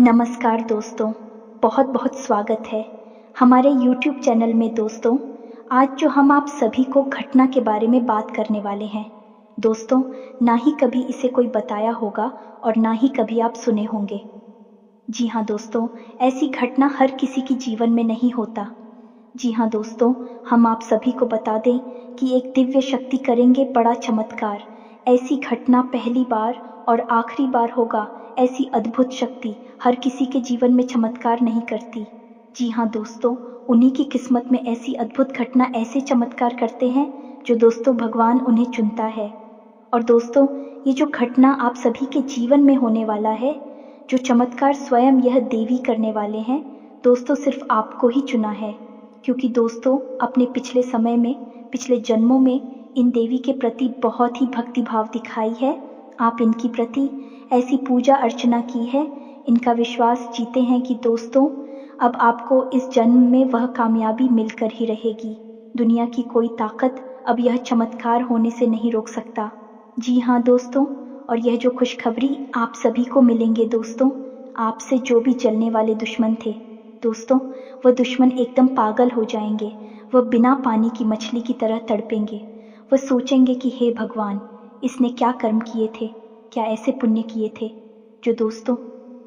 नमस्कार दोस्तों, बहुत बहुत स्वागत है हमारे YouTube चैनल में। दोस्तों, आज जो हम आप सभी को घटना के बारे में बात करने वाले हैं दोस्तों, ना ही कभी इसे कोई बताया होगा और ना ही कभी आप सुने होंगे। जी हाँ दोस्तों, ऐसी घटना हर किसी की जीवन में नहीं होता। जी हाँ दोस्तों, हम आप सभी को बता दें कि एक दिव्य शक्ति करेंगे बड़ा चमत्कार। ऐसी घटना पहली बार और आखिरी बार होगा। ऐसी अद्भुत शक्ति हर किसी के जीवन में चमत्कार नहीं करती। जी हाँ दोस्तों, उन्हीं की किस्मत में ऐसी अद्भुत घटना, ऐसे चमत्कार करते हैं जो दोस्तों भगवान उन्हें चुनता है। और दोस्तों, ये जो घटना आप सभी के जीवन में होने वाला है, जो चमत्कार स्वयं यह देवी करने वाले हैं, दोस्तों सिर्फ आपको ही चुना है। क्योंकि दोस्तों, अपने पिछले समय में, पिछले जन्मों में इन देवी के प्रति बहुत ही भक्ति भाव दिखाई है। आप इनकी प्रति ऐसी पूजा अर्चना की है, इनका विश्वास जीते हैं कि दोस्तों अब आपको इस जन्म में वह कामयाबी मिलकर ही रहेगी। दुनिया की कोई ताकत अब यह चमत्कार होने से नहीं रोक सकता। जी हाँ दोस्तों, और यह जो खुशखबरी आप सभी को मिलेंगे दोस्तों, आपसे जो भी जलने वाले दुश्मन थे दोस्तों, वह दुश्मन एकदम पागल हो जाएंगे। वह बिना पानी की मछली की तरह तड़पेंगे। वह सोचेंगे कि हे भगवान, इसने क्या कर्म किए थे, क्या ऐसे पुण्य किए थे जो दोस्तों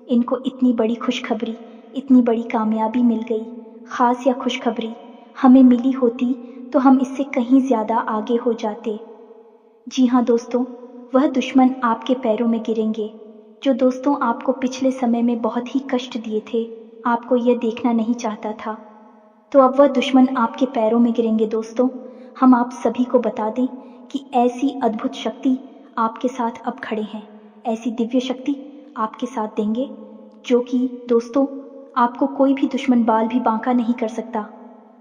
इनको इतनी बड़ी खुशखबरी, इतनी बड़ी कामयाबी मिल गई। खास या खुशखबरी हमें मिली होती तो हम इससे कहीं ज़्यादा आगे हो जाते। जी हाँ दोस्तों, वह दुश्मन आपके पैरों में गिरेंगे जो दोस्तों आपको पिछले समय में बहुत ही कष्ट दिए थे। आपको यह देखना नहीं चाहता था, तो अब वह दुश्मन आपके पैरों में गिरेंगे दोस्तों। हम आप सभी को बता दें कि ऐसी अद्भुत शक्ति आपके साथ अब खड़े हैं। ऐसी दिव्य शक्ति आपके साथ देंगे जो कि दोस्तों आपको कोई भी दुश्मन बाल भी बांका नहीं कर सकता।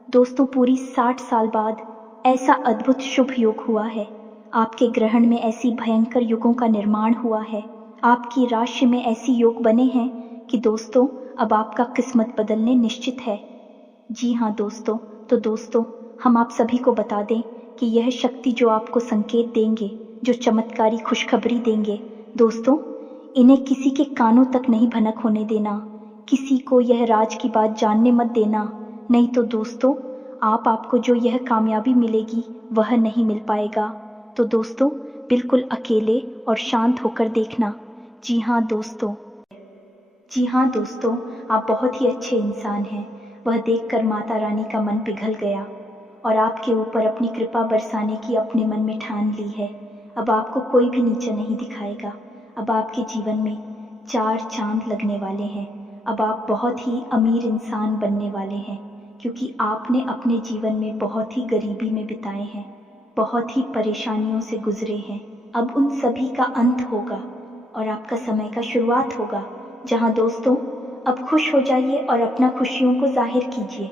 दोस्तों, पूरी 60 साल बाद ऐसा अद्भुत शुभ योग हुआ है। आपके ग्रहण में ऐसी भयंकर युगों का निर्माण हुआ है। आपकी राशि में ऐसी योग बने हैं कि दोस्तों अब आपका किस्मत बदलने निश्चित है। जी हाँ दोस्तों, तो दोस्तों हम आप सभी को बता दें कि यह शक्ति जो आपको संकेत देंगे, जो चमत्कारी खुशखबरी देंगे दोस्तों, इन्हें किसी के कानों तक नहीं भनक होने देना। किसी को यह राज की बात जानने मत देना, नहीं तो दोस्तों आपको जो यह कामयाबी मिलेगी वह नहीं मिल पाएगा। तो दोस्तों बिल्कुल अकेले और शांत होकर देखना। जी हाँ दोस्तों, आप बहुत ही अच्छे इंसान हैं। वह देखकर माता रानी का मन पिघल गया और आपके ऊपर अपनी कृपा बरसाने की अपने मन में ठान ली है। अब आपको कोई भी नीचा नहीं दिखाएगा। अब आपके जीवन में 4 चांद लगने वाले हैं। अब आप बहुत ही अमीर इंसान बनने वाले हैं, क्योंकि आपने अपने जीवन में बहुत ही गरीबी में बिताए हैं, बहुत ही परेशानियों से गुजरे हैं। अब उन सभी का अंत होगा और आपका समय का शुरुआत होगा, जहां दोस्तों अब खुश हो जाइए और अपना खुशियों को जाहिर कीजिए।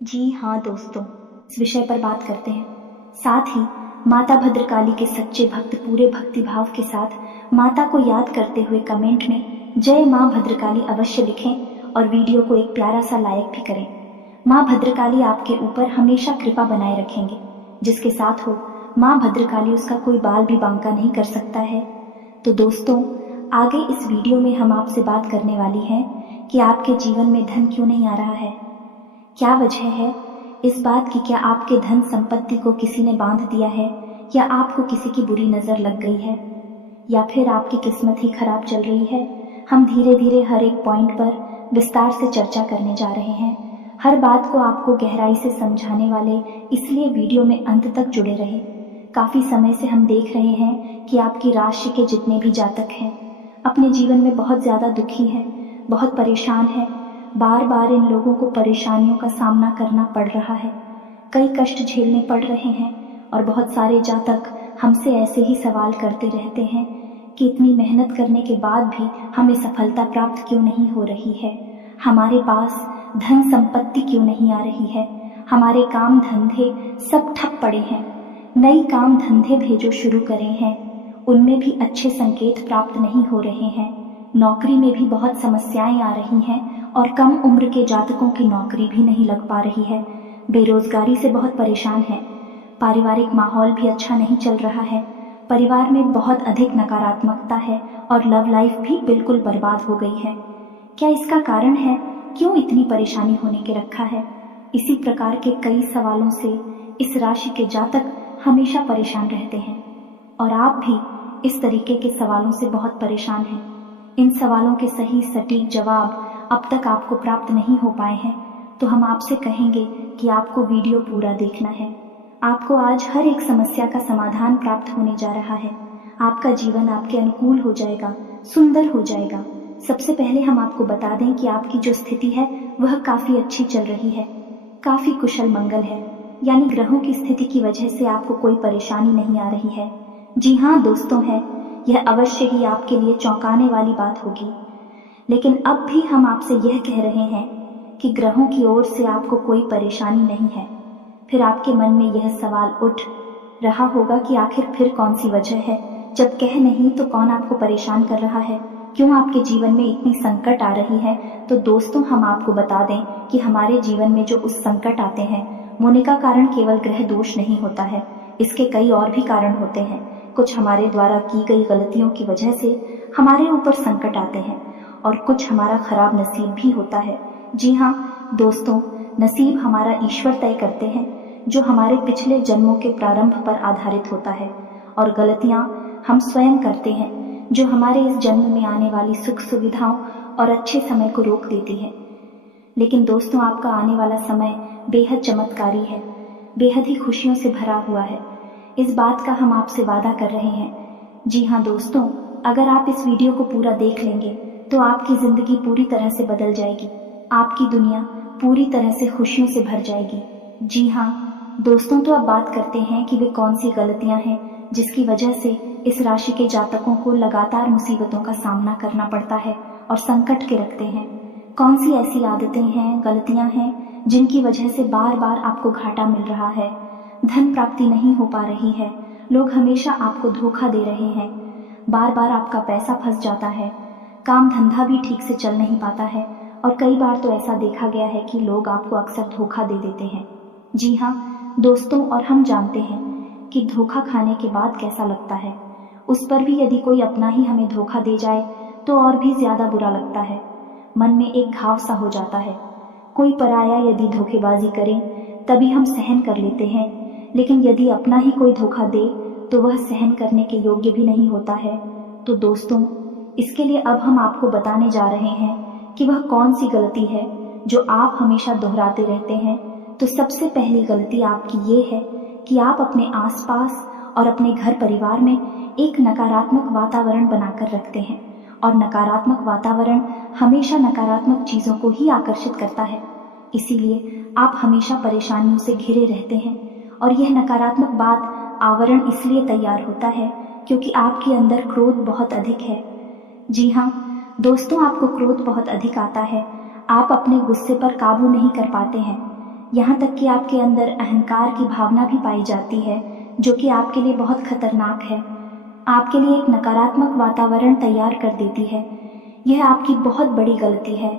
जी हाँ दोस्तों, इस विषय पर बात करते हैं। साथ ही माता भद्रकाली के सच्चे भक्त पूरे भक्तिभाव के साथ माता को याद करते हुए कमेंट में जय माँ भद्रकाली अवश्य लिखें और वीडियो को एक प्यारा सा लाइक भी करें। माँ भद्रकाली आपके ऊपर हमेशा कृपा बनाए रखेंगे। जिसके साथ हो माँ भद्रकाली, उसका कोई बाल भी बांका नहीं कर सकता है। तो दोस्तों आगे इस वीडियो में हम आपसे बात करने वाली हैं कि आपके जीवन में धन क्यों नहीं आ रहा है। क्या वजह है इस बात की? क्या आपके धन संपत्ति को किसी ने बांध दिया है, या आपको किसी की बुरी नज़र लग गई है, या फिर आपकी किस्मत ही खराब चल रही है? हम धीरे धीरे हर एक पॉइंट पर विस्तार से चर्चा करने जा रहे हैं। हर बात को आपको गहराई से समझाने वाले, इसलिए वीडियो में अंत तक जुड़े रहे। काफ़ी समय से हम देख रहे हैं कि आपकी राशि के जितने भी जातक हैं अपने जीवन में बहुत ज़्यादा दुखी हैं, बहुत परेशान हैं। बार बार इन लोगों को परेशानियों का सामना करना पड़ रहा है, कई कष्ट झेलने पड़ रहे हैं। और बहुत सारे जातक हमसे ऐसे ही सवाल करते रहते हैं कि इतनी मेहनत करने के बाद भी हमें सफलता प्राप्त क्यों नहीं हो रही है, हमारे पास धन संपत्ति क्यों नहीं आ रही है, हमारे काम धंधे सब ठप पड़े हैं। नई काम धंधे भेजो शुरू करे हैं, उनमें भी अच्छे संकेत प्राप्त नहीं हो रहे हैं। नौकरी में भी बहुत समस्याएं आ रही हैं और कम उम्र के जातकों की नौकरी भी नहीं लग पा रही है। बेरोजगारी से बहुत परेशान है। पारिवारिक माहौल भी अच्छा नहीं चल रहा है। परिवार में बहुत अधिक नकारात्मकता है और लव लाइफ भी बिल्कुल बर्बाद हो गई है। क्या इसका कारण है? क्यों इतनी परेशानी होने के रखा है? इसी प्रकार के कई सवालों से इस राशि के जातक हमेशा परेशान रहते हैं और आप भी इस तरीके के सवालों से बहुत परेशान हैं। इन सवालों के सही सटीक जवाब अब तक आपको प्राप्त नहीं हो पाए हैं, तो हम आपसे कहेंगे कि आपको वीडियो पूरा देखना है। आपको आज हर एक समस्या का समाधान प्राप्त होने जा रहा है। आपका जीवन आपके अनुकूल हो जाएगा, सुंदर हो जाएगा। सबसे पहले हम आपको बता दें कि आपकी जो स्थिति है वह काफी अच्छी चल रही है, काफी कुशल मंगल है, यानी ग्रहों की स्थिति की वजह से आपको कोई परेशानी नहीं आ रही है। जी हाँ दोस्तों, है यह अवश्य ही आपके लिए चौंकाने वाली बात होगी, लेकिन अब भी हम आपसे यह कह रहे हैं कि ग्रहों की ओर से आपको कोई परेशानी नहीं है। फिर आपके मन में यह सवाल उठ रहा होगा कि आखिर फिर कौन सी वजह है, जब कह नहीं तो कौन आपको परेशान कर रहा है, क्यों आपके जीवन में इतनी संकट आ रही है। तो दोस्तों, हम आपको बता दें कि हमारे जीवन में जो उस संकट आते हैं होने का कारण केवल ग्रह दोष नहीं होता है, इसके कई और भी कारण होते हैं। कुछ हमारे द्वारा की गई गलतियों की वजह से हमारे ऊपर संकट आते हैं और कुछ हमारा खराब नसीब भी होता है। जी हाँ दोस्तों, नसीब हमारा ईश्वर तय करते हैं, जो हमारे पिछले जन्मों के प्रारंभ पर आधारित होता है, और गलतियां हम स्वयं करते हैं, जो हमारे इस जन्म में आने वाली सुख सुविधाओं और अच्छे समय को रोक देती है। लेकिन दोस्तों, आपका आने वाला समय बेहद चमत्कारी है, बेहद ही खुशियों से भरा हुआ है। इस बात का हम आपसे वादा कर रहे हैं। जी हाँ दोस्तों, अगर आप इस वीडियो को पूरा देख लेंगे तो आपकी जिंदगी पूरी तरह से बदल जाएगी, आपकी दुनिया पूरी तरह से खुशियों से भर जाएगी। जी हाँ दोस्तों, तो अब बात करते हैं कि वे कौन सी गलतियां हैं जिसकी वजह से इस राशि के जातकों को लगातार मुसीबतों का सामना करना पड़ता है और संकट के रखते हैं। कौन सी ऐसी आदतें हैं, गलतियां हैं जिनकी वजह से बार बार आपको घाटा मिल रहा है, धन प्राप्ति नहीं हो पा रही है, लोग हमेशा आपको धोखा दे रहे हैं, बार बार आपका पैसा फंस जाता है, काम धंधा भी ठीक से चल नहीं पाता है, और कई बार तो ऐसा देखा गया है कि लोग आपको अक्सर धोखा दे देते हैं। जी हाँ दोस्तों, और हम जानते हैं कि धोखा खाने के बाद कैसा लगता है। उस पर भी यदि कोई अपना ही हमें धोखा दे जाए तो और भी ज्यादा बुरा लगता है, मन में एक घाव सा हो जाता है। कोई पराया यदि धोखेबाजी करे तभी हम सहन कर लेते हैं, लेकिन यदि अपना ही कोई धोखा दे तो वह सहन करने के योग्य भी नहीं होता है। तो दोस्तों, इसके लिए अब हम आपको बताने जा रहे हैं कि वह कौन सी गलती है जो आप हमेशा दोहराते रहते हैं। तो सबसे पहली गलती आपकी ये है कि आप अपने आसपास और अपने घर परिवार में एक नकारात्मक वातावरण बनाकर रखते हैं, और नकारात्मक वातावरण हमेशा नकारात्मक चीजों को ही आकर्षित करता है। इसीलिए आप हमेशा परेशानियों से घिरे रहते हैं, और यह नकारात्मक बात आवरण इसलिए तैयार होता है क्योंकि आपके अंदर क्रोध बहुत अधिक है। जी हाँ दोस्तों, आपको क्रोध बहुत अधिक आता है, आप अपने गुस्से पर काबू नहीं कर पाते हैं, यहाँ तक कि आपके अंदर अहंकार की भावना भी पाई जाती है, जो कि आपके लिए बहुत खतरनाक है, आपके लिए एक नकारात्मक वातावरण तैयार कर देती है। यह आपकी बहुत बड़ी गलती है।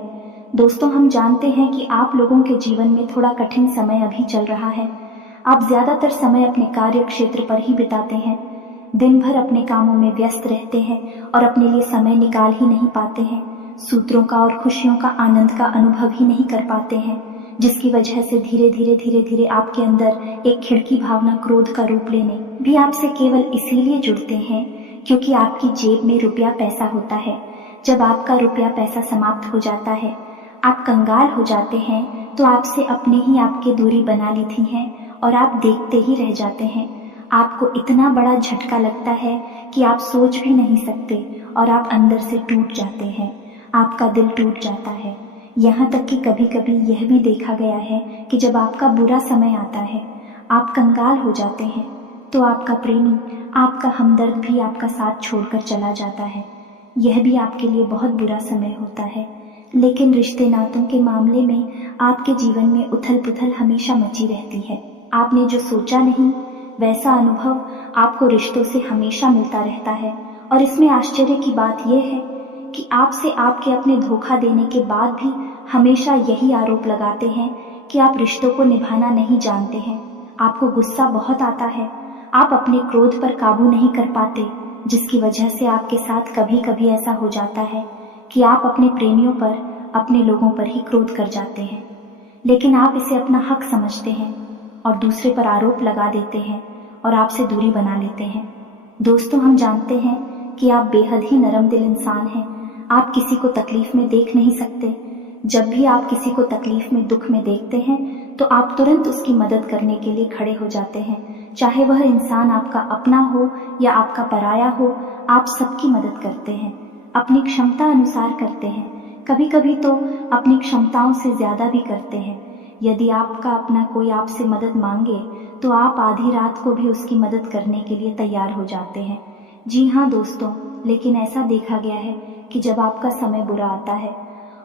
दोस्तों, हम जानते हैं कि आप लोगों के जीवन में थोड़ा कठिन समय अभी चल रहा है। आप ज्यादातर समय अपने कार्य क्षेत्र पर ही बिताते हैं, दिन भर अपने कामों में व्यस्त रहते हैं और अपने लिए समय निकाल ही नहीं पाते हैं, सूत्रों का और खुशियों का आनंद का अनुभव ही नहीं कर पाते हैं, जिसकी वजह से धीरे धीरे आपके अंदर एक खिड़की भावना क्रोध का रूप लेने भी आपसे केवल इसीलिए जुड़ते हैं क्योंकि आपकी जेब में रुपया पैसा होता है। जब आपका रुपया पैसा समाप्त हो जाता है, आप कंगाल हो जाते हैं, तो आपसे अपने ही आपके दूरी बना ली थी हैं और आप देखते ही रह जाते हैं। आपको इतना बड़ा झटका लगता है कि आप सोच भी नहीं सकते और आप अंदर से टूट जाते हैं, आपका दिल टूट जाता है। यहाँ तक कि कभी कभी यह भी देखा गया है कि जब आपका बुरा समय आता है, आप कंगाल हो जाते हैं, तो आपका प्रेमी, आपका हमदर्द भी आपका साथ छोड़कर चला जाता है। यह भी आपके लिए बहुत बुरा समय होता है। लेकिन रिश्ते नातों के मामले में आपके जीवन में उथल पुथल हमेशा मची रहती है। आपने जो सोचा नहीं वैसा अनुभव आपको रिश्तों से हमेशा मिलता रहता है। और इसमें आश्चर्य की बात यह है कि आपसे आपके अपने धोखा देने के बाद भी हमेशा यही आरोप लगाते हैं कि आप रिश्तों को निभाना नहीं जानते हैं। आपको गुस्सा बहुत आता है, आप अपने क्रोध पर काबू नहीं कर पाते, जिसकी वजह से आपके साथ कभी कभी ऐसा हो जाता है कि आप अपने प्रेमियों पर, अपने लोगों पर ही क्रोध कर जाते हैं। लेकिन आप इसे अपना हक समझते हैं और दूसरे पर आरोप लगा देते हैं और आपसे दूरी बना लेते हैं। दोस्तों, हम जानते हैं कि आप बेहद ही नरम दिल इंसान हैं। आप किसी को तकलीफ में देख नहीं सकते। जब भी आप किसी को तकलीफ में, दुख में देखते हैं तो आप तुरंत उसकी मदद करने के लिए खड़े हो जाते हैं। चाहे वह इंसान आपका अपना हो या आपका पराया हो, आप सबकी मदद करते हैं, अपनी क्षमता अनुसार करते हैं। कभी कभी तो अपनी क्षमताओं से ज्यादा भी करते हैं। यदि आपका अपना कोई आपसे मदद मांगे तो आप आधी रात को भी उसकी मदद करने के लिए तैयार हो जाते हैं। जी हाँ दोस्तों, लेकिन ऐसा देखा गया है कि जब आपका समय बुरा आता है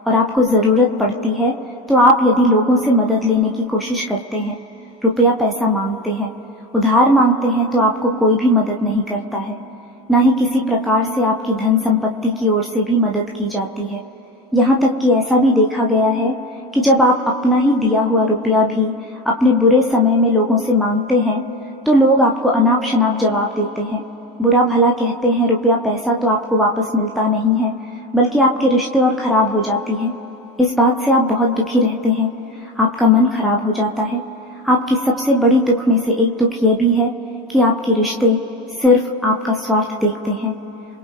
और आपको ज़रूरत पड़ती है तो आप यदि लोगों से मदद लेने की कोशिश करते हैं, रुपया पैसा मांगते हैं, उधार मांगते हैं, तो आपको कोई भी मदद नहीं करता है। ना ही किसी प्रकार से आपकी धन संपत्ति की ओर से भी मदद की जाती है। यहाँ तक कि ऐसा भी देखा गया है कि जब आप अपना ही दिया हुआ रुपया भी अपने बुरे समय में लोगों से मांगते हैं तो लोग आपको अनाप शनाप जवाब देते हैं, बुरा भला कहते हैं। रुपया पैसा तो आपको वापस मिलता नहीं है, बल्कि आपके रिश्ते और खराब हो जाती है। इस बात से आप बहुत दुखी रहते हैं, आपका मन खराब हो जाता है। आपकी सबसे बड़ी दुख में से एक दुख यह भी है कि आपके रिश्ते सिर्फ आपका स्वार्थ देखते हैं,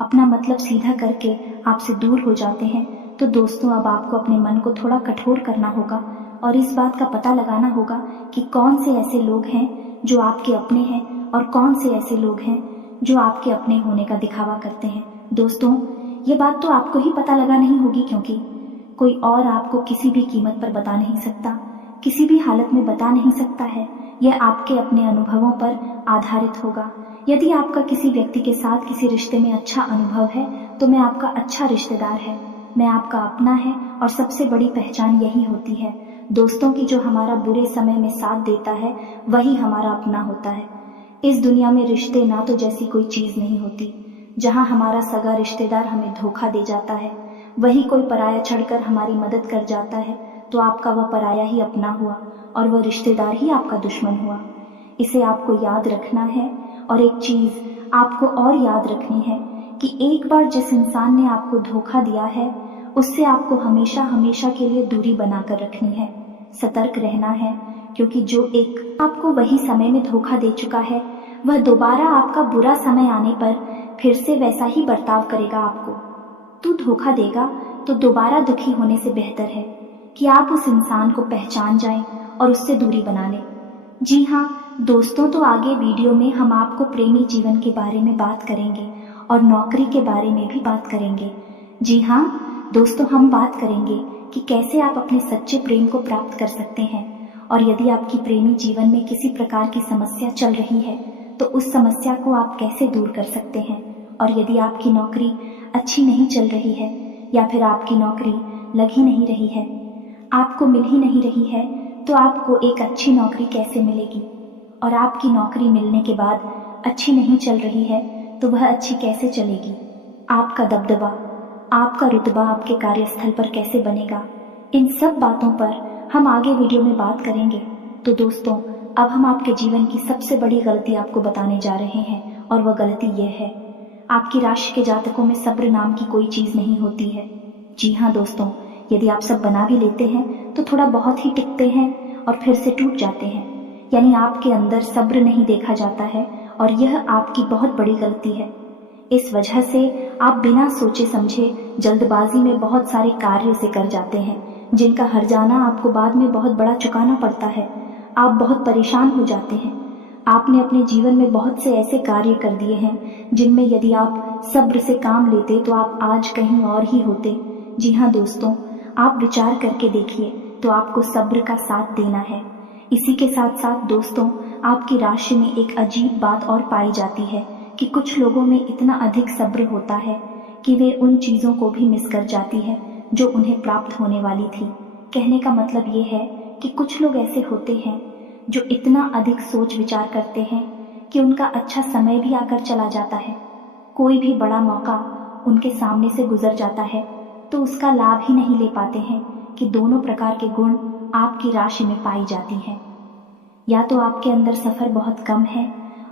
अपना मतलब सीधा करके आपसे दूर हो जाते हैं। तो दोस्तों, अब आपको अपने मन को थोड़ा कठोर करना होगा और इस बात का पता लगाना होगा कि कौन से ऐसे लोग हैं जो आपके अपने हैं और कौन से ऐसे लोग हैं जो आपके अपने होने का दिखावा करते हैं। दोस्तों, ये बात तो आपको ही पता लगा नहीं होगी, क्योंकि कोई और आपको किसी भी कीमत पर बता नहीं सकता, किसी भी हालत में बता नहीं सकता है। यह आपके अपने अनुभवों पर आधारित होगा। यदि आपका किसी व्यक्ति के साथ किसी रिश्ते में अच्छा अनुभव है तो मैं आपका अच्छा रिश्तेदार है, मैं आपका अपना है और सबसे बड़ी पहचान यही होती है दोस्तों की, जो हमारा बुरे समय में साथ देता है वही हमारा अपना होता है। इस दुनिया में रिश्ते ना तो जैसी कोई चीज नहीं होती। जहाँ हमारा सगा रिश्तेदार हमें धोखा दे जाता है, वही कोई पराया चढ़कर हमारी मदद कर जाता है, तो आपका वह पराया ही अपना हुआ और वह रिश्तेदार ही आपका दुश्मन हुआ। इसे आपको याद रखना है। और एक चीज आपको और याद रखनी है कि एक बार जिस इंसान ने आपको धोखा दिया है उससे आपको हमेशा हमेशा के लिए दूरी बनाकर रखनी है, सतर्क रहना है, क्योंकि जो एक आपको वही समय में धोखा दे चुका है वह दोबारा आपका बुरा समय आने पर फिर से वैसा ही बर्ताव करेगा आपको। तू धोखा देगा तो दोबारा दुखी होने से बेहतर है कि आप उस इंसान को पहचान जाएं और उससे दूरी बना लें। जी हाँ दोस्तों, तो आगे वीडियो में हम आपको प्रेमी जीवन के बारे में बात करेंगे और नौकरी के बारे में भी बात करेंगे। जी हाँ दोस्तों, हम बात करेंगे कि कैसे आप अपने सच्चे प्रेम को प्राप्त कर सकते हैं, और यदि आपकी प्रेमी जीवन में किसी प्रकार की समस्या चल रही है तो उस समस्या को आप कैसे दूर कर सकते हैं। और यदि आपकी नौकरी अच्छी नहीं चल रही है या फिर आपकी नौकरी लग ही नहीं रही है, आपको मिल ही नहीं रही है, तो आपको एक अच्छी नौकरी कैसे मिलेगी। और आपकी नौकरी मिलने के बाद अच्छी नहीं चल रही है तो वह अच्छी कैसे चलेगी। आपका दबदबा, आपका रुतबा आपके कार्यस्थल पर कैसे बनेगा। इन सब बातों पर हम आगे वीडियो में बात करेंगे। तो दोस्तों, अब हम आपके जीवन की सबसे बड़ी गलती आपको बताने जा रहे हैं, और वह गलती यह है, आपकी राशि के जातकों में सब्र नाम की कोई चीज नहीं होती है। जी हाँ दोस्तों, यदि आप सब बना भी लेते हैं तो थोड़ा बहुत ही टिकते हैं और फिर से टूट जाते हैं, यानी आपके अंदर सब्र नहीं देखा जाता है, और यह आपकी बहुत बड़ी गलती है। इस वजह से आप बिना सोचे समझे जल्दबाजी में बहुत सारे कार्य से कर जाते हैं, जिनका हर जाना आपको बाद में बहुत बड़ा चुकाना पड़ता है। आप बहुत परेशान हो जाते हैं। आपने अपने जीवन में बहुत से ऐसे कार्य कर दिए हैं जिनमें यदि आप सब्र से काम लेते तो आप आज कहीं और ही होते। जी हाँ दोस्तों, आप विचार करके देखिए, तो आपको सब्र का साथ देना है। इसी के साथ साथ दोस्तों, आपकी राशि में एक अजीब बात और पाई जाती है कि कुछ लोगों में इतना अधिक सब्र होता है कि वे उन चीजों को भी मिस कर जाती है जो उन्हें प्राप्त होने वाली थी। कहने का मतलब ये है कि कुछ लोग ऐसे होते हैं जो इतना अधिक सोच विचार करते हैं कि उनका अच्छा समय भी आकर चला जाता है। कोई भी बड़ा मौका उनके सामने से गुजर जाता है तो उसका लाभ ही नहीं ले पाते हैं कि दोनों प्रकार के गुण आपकी राशि में पाई जाती हैं। या तो आपके अंदर सफर बहुत कम है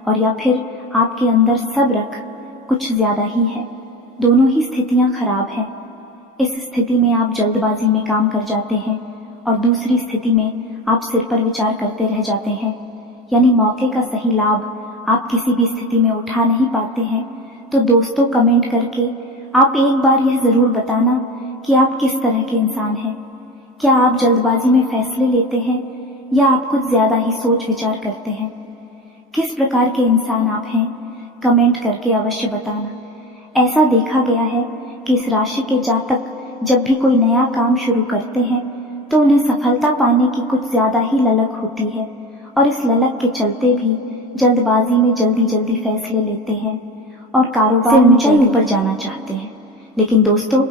और या फिर आपके अंदर सब्र कुछ ज़्यादा ही है। दोनों ही स्थितियाँ खराब हैं। इस स्थिति में आप जल्दबाजी में काम कर जाते हैं और दूसरी स्थिति में आप सिर पर विचार करते रह जाते हैं, यानी मौके का सही लाभ आप किसी भी स्थिति में उठा नहीं पाते हैं। तो दोस्तों, कमेंट करके आप एक बार यह ज़रूर बताना कि आप किस तरह के इंसान हैं। क्या आप जल्दबाजी में फैसले लेते हैं या आप कुछ ज़्यादा ही सोच विचार करते हैं? किस प्रकार के इंसान आप हैं, कमेंट करके अवश्य बताना। ऐसा देखा गया है कि इस राशि के जातक जब भी कोई नया काम शुरू करते हैं तो उन्हें सफलता पाने की कुछ ज़्यादा ही ललक होती है और इस ललक के चलते भी जल्दबाजी में जल्दी जल्दी फैसले लेते हैं और कारोबार में ऊंचाई ऊपर जाना चाहते हैं। लेकिन दोस्तों,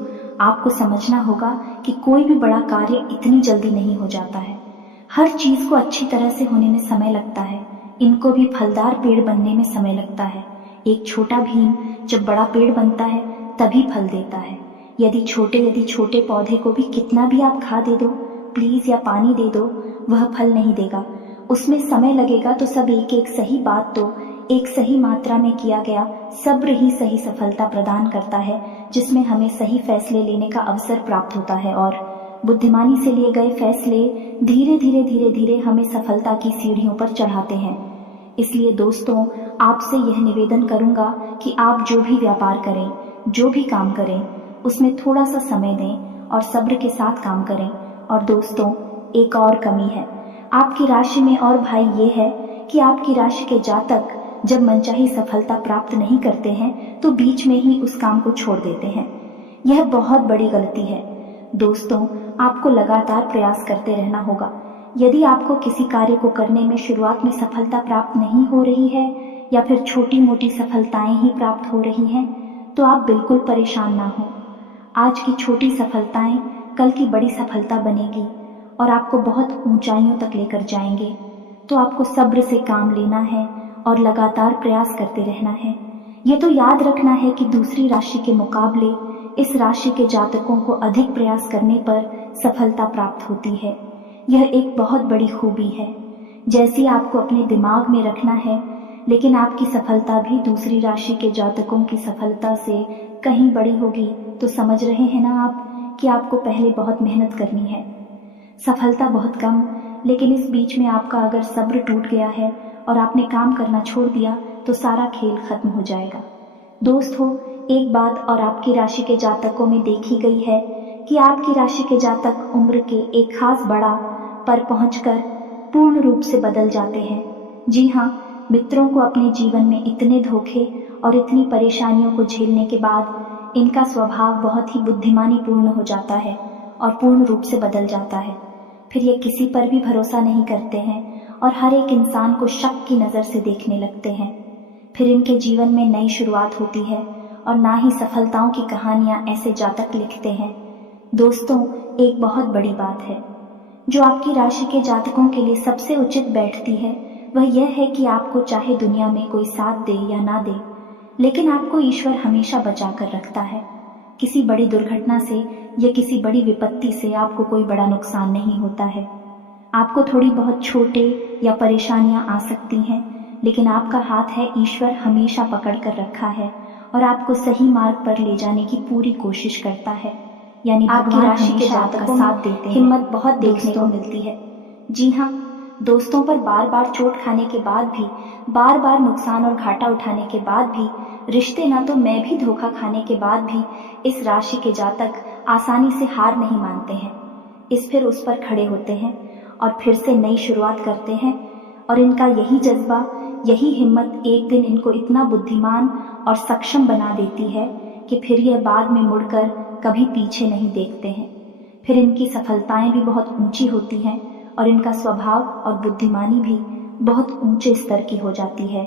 आपको समझना होगा कि कोई भी बड़ा कार्य इतनी जल्दी नहीं हो जाता है। हर चीज़ को अच्छी तरह से होने में समय लगता है। इनको भी फलदार पेड़ बनने में समय लगता है। एक छोटा भीम जब बड़ा पेड़ बनता है तभी फल देता है। यदि छोटे पौधे को भी कितना भी आप खाद दे दो प्लीज़ या पानी दे दो, वह फल नहीं देगा। उसमें समय लगेगा। तो सब एक एक सही बात तो एक सही मात्रा में किया गया सब्र ही सही सफलता प्रदान करता है, जिसमें हमें सही फैसले लेने का अवसर प्राप्त होता है और बुद्धिमानी से लिए गए फैसले धीरे धीरे हमें सफलता की सीढ़ियों पर चढ़ाते हैं। इसलिए दोस्तों, आपसे यह निवेदन करूंगा कि आप जो भी व्यापार करें, जो भी काम करें, उसमें थोड़ा सा समय दें और सब्र के साथ काम करें। और दोस्तों, एक और कमी है आपकी राशि में और भाई ये है कि आपकी राशि के जातक जब मनचाही सफलता प्राप्त नहीं करते हैं तो बीच में ही उस काम को छोड़ देते हैं। यह बहुत बड़ी गलती है। दोस्तों, आपको लगातार प्रयास करते रहना होगा। यदि आपको किसी कार्य को करने में शुरुआत में सफलता प्राप्त नहीं हो रही है या फिर छोटी मोटी सफलताएं ही प्राप्त हो रही हैं, तो आप बिल्कुल परेशान ना हो। आज की छोटी सफलताएं कल की बड़ी सफलता बनेगी और आपको बहुत ऊंचाइयों तक लेकर जाएंगे। तो आपको सब्र से काम लेना है और लगातार प्रयास करते रहना है। ये तो याद रखना है कि दूसरी राशि के मुकाबले इस राशि के जातकों को अधिक प्रयास करने पर सफलता प्राप्त होती है। यह एक बहुत बड़ी खूबी है। जैसी आपको अपने दिमाग में रखना है, लेकिन आपकी सफलता भी दूसरी राशि के जातकों की सफलता से कहीं बड़ी होगी। तो समझ रहे हैं ना आप कि आपको पहले बहुत मेहनत करनी है। सफलता बहुत कम, लेकिन इस बीच में आपका अगर सब्र टूट गया है और आपने काम करना छोड़ दिया तो सारा खेल खत्म हो जाएगा। दोस्त हो, एक बात और आपकी राशि के जातकों में देखी गई है कि आपकी राशि के जातक उम्र के एक खास बड़ा पर पहुंचकर पूर्ण रूप से बदल जाते हैं। जी हाँ, मित्रों को अपने जीवन में इतने धोखे और इतनी परेशानियों को झेलने के बाद इनका स्वभाव बहुत ही बुद्धिमानी पूर्ण हो जाता है और पूर्ण रूप से बदल जाता है। फिर ये किसी पर भी भरोसा नहीं करते हैं और हर एक इंसान को शक की नज़र से देखने लगते हैं। फिर इनके जीवन में नई शुरुआत होती है और ना ही सफलताओं की कहानियां ऐसे जातक लिखते हैं। दोस्तों, एक बहुत बड़ी बात है जो आपकी राशि के जातकों के लिए सबसे उचित बैठती है, वह यह है कि आपको चाहे दुनिया में कोई साथ दे या ना दे, लेकिन आपको ईश्वर हमेशा बचा कर रखता है। किसी बड़ी दुर्घटना से या किसी बड़ी विपत्ति से आपको कोई बड़ा नुकसान नहीं होता है। आपको थोड़ी बहुत छोटे या परेशानियां आ सकती हैं, लेकिन आपका हाथ है ईश्वर हमेशा पकड़ कर रखा है और आपको सही मार्ग पर ले जाने की पूरी कोशिश करता है। यानी आपकी राशि के जातक का साथ देते हैं। हिम्मत बहुत देखने को मिलती है। जी हाँ, दोस्तों पर बार बार चोट खाने के बाद भी, बार बार नुकसान और घाटा उठाने के बाद भी, रिश्ते ना तो मैं भी धोखा खाने के बाद भी इस राशि के जातक आसानी से हार नहीं मानते हैं। इस फिर उस पर खड़े होते हैं और फिर से नई शुरुआत करते हैं और इनका यही जज्बा, यही हिम्मत एक दिन इनको इतना बुद्धिमान और सक्षम बना देती है कि फिर यह बाद में मुड़कर कभी पीछे नहीं देखते हैं। फिर इनकी सफलताएं भी बहुत ऊंची होती हैं और इनका स्वभाव और बुद्धिमानी भी बहुत ऊंचे स्तर की हो जाती है।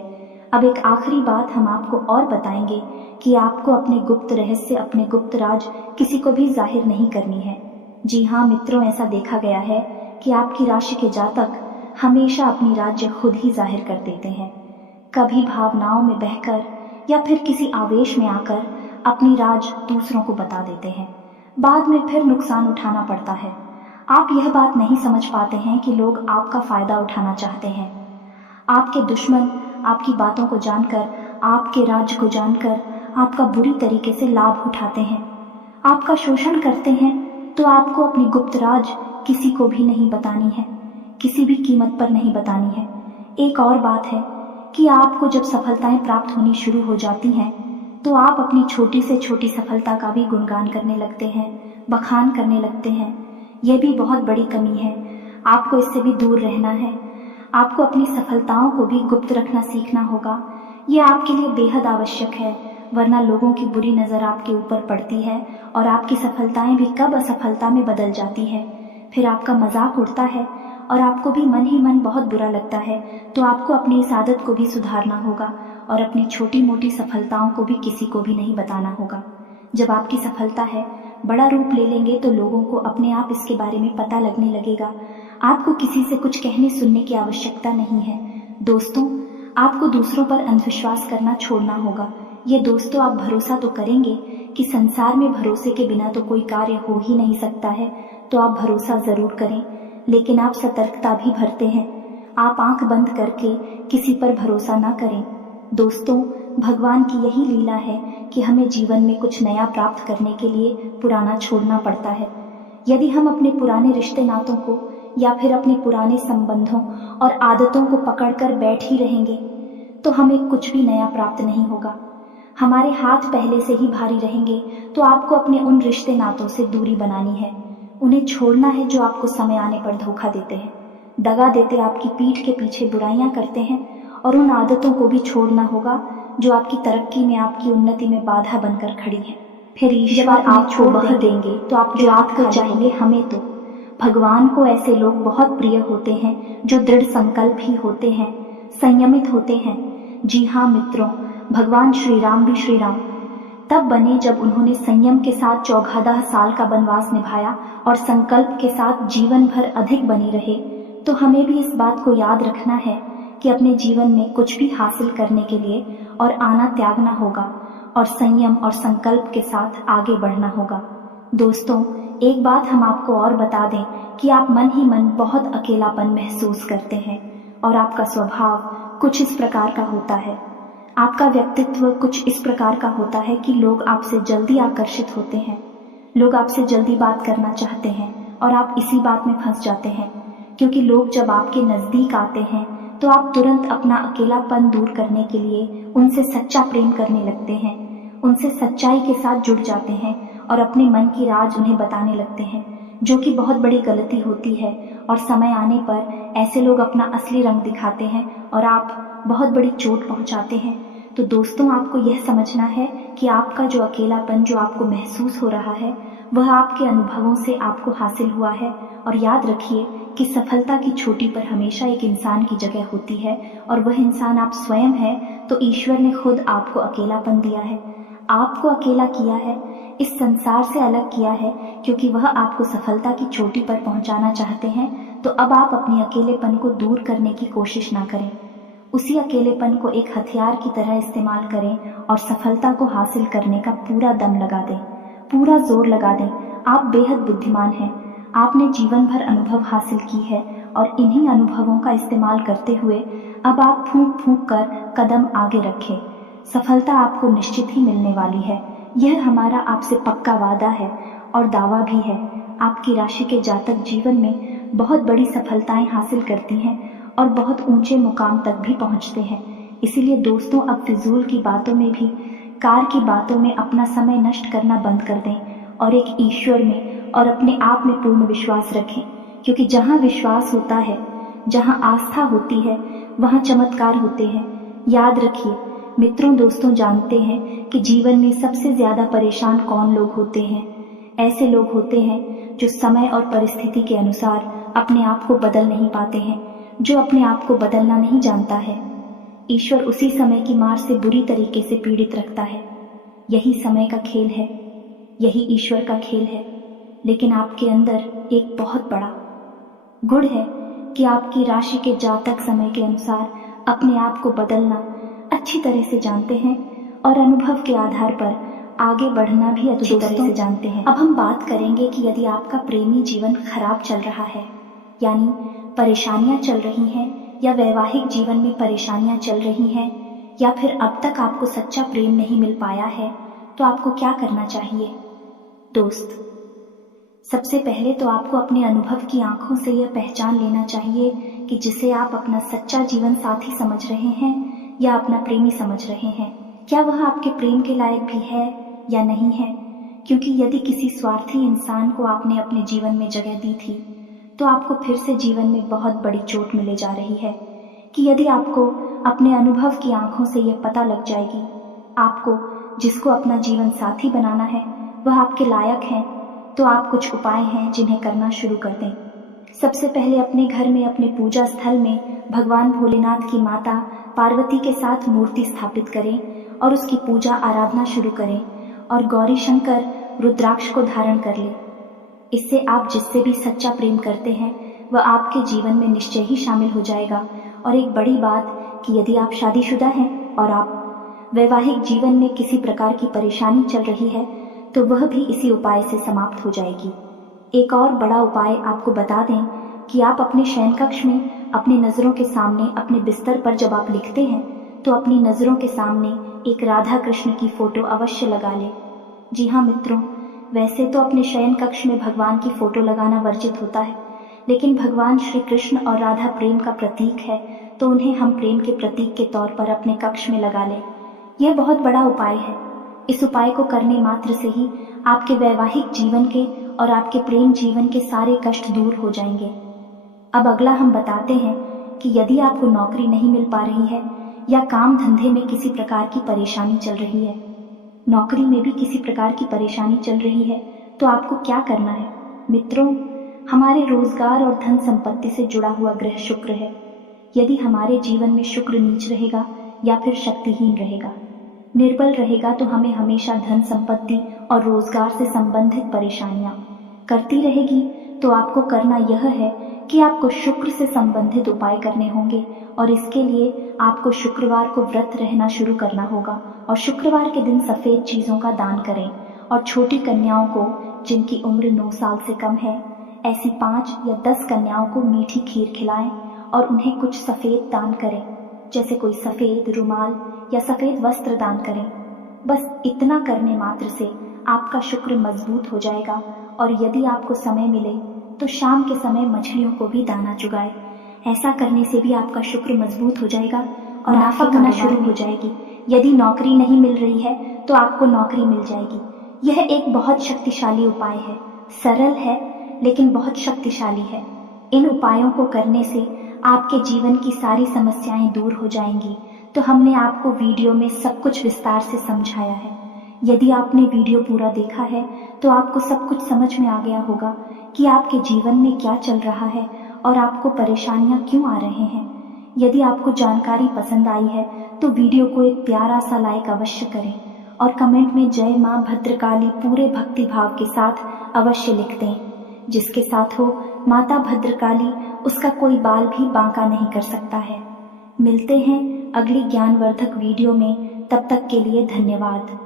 अब एक आखिरी बात हम आपको और बताएंगे कि आपको अपने गुप्त रहस्य, अपने गुप्त राज किसी को भी जाहिर नहीं करनी है। जी हाँ मित्रों, ऐसा देखा गया है कि आपकी राशि के जातक हमेशा अपनी राज्य खुद ही जाहिर कर देते हैं। कभी भावनाओं में बहकर या फिर किसी आवेश में आकर अपनी राज दूसरों को बता देते हैं। बाद में फिर नुकसान उठाना पड़ता है। आप यह बात नहीं समझ पाते हैं कि लोग आपका फायदा उठाना चाहते हैं। आपके दुश्मन आपकी बातों को जानकर, आपके राज्य को जानकर आपका बुरी तरीके से लाभ उठाते हैं, आपका शोषण करते हैं, तो आपको अपनी गुप्त राज किसी को भी नहीं बतानी है, किसी भी कीमत पर नहीं बतानी है। एक और बात है कि आपको जब सफलताएं प्राप्त होनी शुरू हो जाती हैं तो आप अपनी छोटी से छोटी सफलता का भी गुणगान करने लगते हैं, बखान करने लगते हैं। यह भी बहुत बड़ी कमी है, आपको इससे भी दूर रहना है। आपको अपनी सफलताओं को भी गुप्त रखना सीखना होगा। यह आपके लिए बेहद आवश्यक है, वरना लोगों की बुरी नज़र आपके ऊपर पड़ती है और आपकी सफलताएं भी कब असफलता में बदल जाती है। फिर आपका मजाक उड़ता है और आपको भी मन ही मन बहुत बुरा लगता है। तो आपको अपनी इस आदत को भी सुधारना होगा और अपनी छोटी मोटी सफलताओं को भी किसी को भी नहीं बताना होगा। जब आपकी सफलता है बड़ा रूप ले लेंगे तो लोगों को अपने आप इसके बारे में पता लगने लगेगा। आपको किसी से कुछ कहने सुनने की आवश्यकता नहीं है। दोस्तों, आपको दूसरों पर अंधविश्वास करना छोड़ना होगा। ये दोस्तों, आप भरोसा तो करेंगे कि संसार में भरोसे के बिना तो कोई कार्य हो ही नहीं सकता है, तो आप भरोसा जरूर करें, लेकिन आप सतर्कता भी बरतें हैं। आप आंख बंद करके किसी पर भरोसा ना करें। दोस्तों, भगवान की यही लीला है कि हमें जीवन में कुछ नया प्राप्त करने के लिए पुराना छोड़ना पड़ता है। यदि हम अपने पुराने रिश्ते नातों को या फिर अपने पुराने संबंधों और आदतों को पकड़कर बैठ ही रहेंगे तो हमें कुछ भी नया प्राप्त नहीं होगा। हमारे हाथ पहले से ही भारी रहेंगे, तो आपको अपने उन रिश्ते नातों से दूरी बनानी है। उन्हें छोड़ना है जो आपको समय आने पर धोखा देते हैं, दगा देते, आपकी पीठ के पीछे बुराइयां करते हैं। और उन आदतों को भी छोड़ना होगा जो आपकी तरक्की में, आपकी उन्नति में बाधा बनकर खड़ी है। फिर ईश्वर आपको वह देंगे तो आप जो आपको चाहिए। हमें तो भगवान को ऐसे लोग बहुत प्रिय होते हैं जो दृढ़ संकल्प ही होते हैं, संयमित होते हैं। जी हाँ मित्रों, भगवान श्री राम भी श्री राम तब बने जब उन्होंने संयम के साथ 14 साल का वनवास निभाया और संकल्प के साथ जीवन भर अधिक बने रहे। तो हमें भी इस बात को याद रखना है कि अपने जीवन में कुछ भी हासिल करने के लिए और आना त्यागना होगा और संयम और संकल्प के साथ आगे बढ़ना होगा। दोस्तों, एक बात हम आपको और बता दें कि आप मन ही मन बहुत अकेलापन महसूस करते हैं और आपका स्वभाव कुछ इस प्रकार का होता है, आपका व्यक्तित्व कुछ इस प्रकार का होता है कि लोग आपसे जल्दी आकर्षित होते हैं, लोग आपसे जल्दी बात करना चाहते हैं और आप इसी बात में फंस जाते हैं। क्योंकि लोग जब आपके नज़दीक आते हैं तो आप तुरंत अपना अकेलापन दूर करने के लिए उनसे सच्चा प्रेम करने लगते हैं, उनसे सच्चाई के साथ जुड़ जाते हैं और अपने मन की राज उन्हें बताने लगते हैं, जो कि बहुत बड़ी गलती होती है। और समय आने पर ऐसे लोग अपना असली रंग दिखाते हैं और आप बहुत बड़ी चोट पहुंचाते हैं। तो दोस्तों, आपको यह समझना है कि आपका जो अकेलापन जो आपको महसूस हो रहा है वह आपके अनुभवों से आपको हासिल हुआ है। और याद रखिए कि सफलता की चोटी पर हमेशा एक इंसान की जगह होती है और वह इंसान आप स्वयं है। तो ईश्वर ने खुद आपको अकेलापन दिया है, आपको अकेला किया है, इस संसार से अलग किया है, क्योंकि वह आपको सफलता की चोटी पर पहुंचाना चाहते हैं। तो अब आप अपने अकेलेपन को दूर करने की कोशिश ना करें, उसी अकेलेपन को एक हथियार की तरह इस्तेमाल करें और सफलता को हासिल करने का पूरा दम लगा दें, पूरा जोर लगा दें। आप बेहद बुद्धिमान हैं, आपने जीवन भर अनुभव हासिल की है और इन्हीं अनुभवों का इस्तेमाल करते हुए अब आप फूंक फूंक कर कदम आगे रखें। सफलता आपको निश्चित ही मिलने वाली है, यह हमारा आपसे पक्का वादा है और दावा भी है। आपकी राशि के जातक जीवन में बहुत बड़ी सफलताएं हासिल करती हैं और बहुत ऊंचे मुकाम तक भी पहुंचते हैं। इसीलिए दोस्तों, अब फिजूल की बातों में भी, कार की बातों में अपना समय नष्ट करना बंद कर दें और एक ईश्वर में और अपने आप में पूर्ण विश्वास रखें। क्योंकि जहाँ विश्वास होता है, जहाँ आस्था होती है, वहाँ चमत्कार होते हैं। याद रखिए मित्रों, दोस्तों, जानते हैं कि जीवन में सबसे ज्यादा परेशान कौन लोग होते हैं? ऐसे लोग होते हैं जो समय और परिस्थिति के अनुसार अपने आप को बदल नहीं पाते हैं, जो अपने आप को बदलना नहीं जानता है। ईश्वर उसी समय की मार से बुरी तरीके से पीड़ित रखता है। यही समय का खेल है, यही ईश्वर का खेल है। लेकिन आपके अंदर एक बहुत बड़ा गुण है कि आपकी राशि के जातक समय के अनुसार अपने आप को बदलना अच्छी तरह से जानते हैं और अनुभव के आधार पर आगे बढ़ना भी अच्छी तरह से जानते हैं। अब हम बात करेंगे कि यदि आपका प्रेमी जीवन खराब चल रहा है, यानी परेशानियां चल रही हैं, या वैवाहिक जीवन में परेशानियां चल रही हैं, या फिर अब तक आपको सच्चा प्रेम नहीं मिल पाया है, तो आपको क्या करना चाहिए? दोस्त, सबसे पहले तो आपको अपने अनुभव की आंखों से यह पहचान लेना चाहिए कि जिसे आप अपना सच्चा जीवन साथी समझ रहे हैं या अपना प्रेमी समझ रहे हैं, क्या वह आपके प्रेम के लायक भी है या नहीं है। क्योंकि यदि किसी स्वार्थी इंसान को आपने अपने जीवन में जगह दी थी, तो आपको फिर से जीवन में बहुत बड़ी चोट मिले जा रही है कि यदि आपको अपने अनुभव की आंखों से यह पता लग जाएगी आपको जिसको अपना जीवन साथी बनाना है वह आपके लायक है, तो आप कुछ उपाय हैं जिन्हें करना शुरू कर दें। सबसे पहले अपने घर में, अपने पूजा स्थल में भगवान भोलेनाथ की माता पार्वती के साथ मूर्ति स्थापित करें और उसकी पूजा आराधना शुरू करें और गौरी शंकर रुद्राक्ष को धारण कर लें। इससे आप जिससे भी सच्चा प्रेम करते हैं वह आपके जीवन में निश्चय ही शामिल हो जाएगा। और एक बड़ी बात कि यदि आप शादीशुदा हैं और आप वैवाहिक जीवन में किसी प्रकार की परेशानी चल रही है, तो वह भी इसी उपाय से समाप्त हो जाएगी। एक और बड़ा उपाय आपको बता दें कि आप अपने शयन कक्ष में अपनी नज़रों के सामने, अपने बिस्तर पर जब आप लिखते हैं, तो अपनी नज़रों के सामने एक राधा कृष्ण की फोटो अवश्य लगा लें। जी हाँ मित्रों, वैसे तो अपने शयन कक्ष में भगवान की फोटो लगाना वर्जित होता है, लेकिन भगवान श्री कृष्ण और राधा प्रेम का प्रतीक है, तो उन्हें हम प्रेम के प्रतीक के तौर पर अपने कक्ष में लगा लें। यह बहुत बड़ा उपाय है। इस उपाय को करने मात्र से ही आपके वैवाहिक जीवन के और आपके प्रेम जीवन के सारे कष्ट दूर हो जाएंगे। अब अगला हम बताते हैं कि यदि आपको नौकरी नहीं मिल पा रही है या काम धंधे में किसी प्रकार की परेशानी चल रही है, नौकरी में भी किसी प्रकार की परेशानी चल रही है, तो आपको क्या करना है? मित्रों, हमारे रोजगार और धन संपत्ति से जुड़ा हुआ ग्रह शुक्र है। यदि हमारे जीवन में शुक्र नीच रहेगा या फिर शक्तिहीन रहेगा, निर्बल रहेगा, तो हमें हमेशा धन संपत्ति और रोजगार से संबंधित परेशानियां करती रहेगी। तो आपको करना यह है कि आपको शुक्र से संबंधित उपाय करने होंगे और इसके लिए आपको शुक्रवार को व्रत रहना शुरू करना होगा और शुक्रवार के दिन सफेद चीजों का दान करें और छोटी कन्याओं को जिनकी उम्र 9 साल से कम है, ऐसी 5 या 10 कन्याओं को मीठी खीर खिलाएं और उन्हें कुछ सफेद दान करें, जैसे कोई सफेद रुमाल या सफेद वस्त्र दान करें। बस इतना करने मात्र से आपका शुक्र मजबूत हो जाएगा। और यदि आपको समय मिले तो शाम के समय मछलियों को भी दाना चुगाए। ऐसा करने से भी आपका शुक्र मजबूत हो जाएगा और मुनाफा होना शुरू हो जाएगी। यदि नौकरी नहीं मिल रही है तो आपको नौकरी मिल जाएगी। यह एक बहुत शक्तिशाली उपाय है, सरल है लेकिन बहुत शक्तिशाली है। इन उपायों को करने से आपके जीवन की सारी समस्याएं दूर हो जाएंगी। तो हमने आपको वीडियो में सब कुछ विस्तार से समझाया है। यदि आपने वीडियो पूरा देखा है तो आपको सब कुछ समझ में आ गया होगा कि आपके जीवन में क्या चल रहा है और आपको परेशानियां क्यों आ रहे हैं। यदि आपको जानकारी पसंद आई है तो वीडियो को एक प्यारा सा लाइक अवश्य करें और कमेंट में जय मां भद्रकाली पूरे भक्ति भाव के साथ अवश्य लिख दें। जिसके साथ हो माता भद्रकाली, उसका कोई बाल भी बांका नहीं कर सकता है। मिलते हैं अगली ज्ञानवर्धक वीडियो में, तब तक के लिए धन्यवाद।